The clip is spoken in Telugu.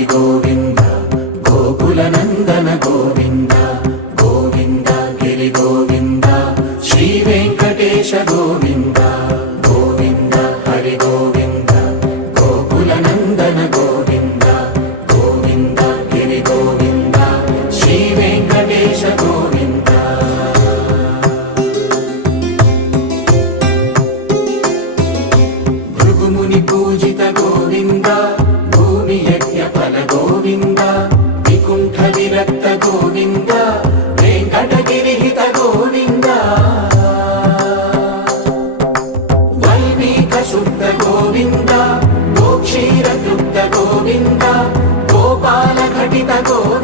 హరి గోవింద గోకుల నందన గోవింద గోవింద గిరి గోవింద శ్రీ వెంకటేశ గోవింద గోవింద హరి గోవింద గోకుల నందన గోవింద గోవింద గిరి గోవింద శ్రీ వెంకటేశ గోవింద భృగుముని పూజిత గోవింద భూమి యజ్ఞ ఫల గోవింద వికుంఠ విరక్త గోవింద వెంకటగిరిహిత గోవింద వైదిక శుద్ధ గోవింద గోక్షీర తృప్త గోవింద గోపాల ఘటిత గోవింద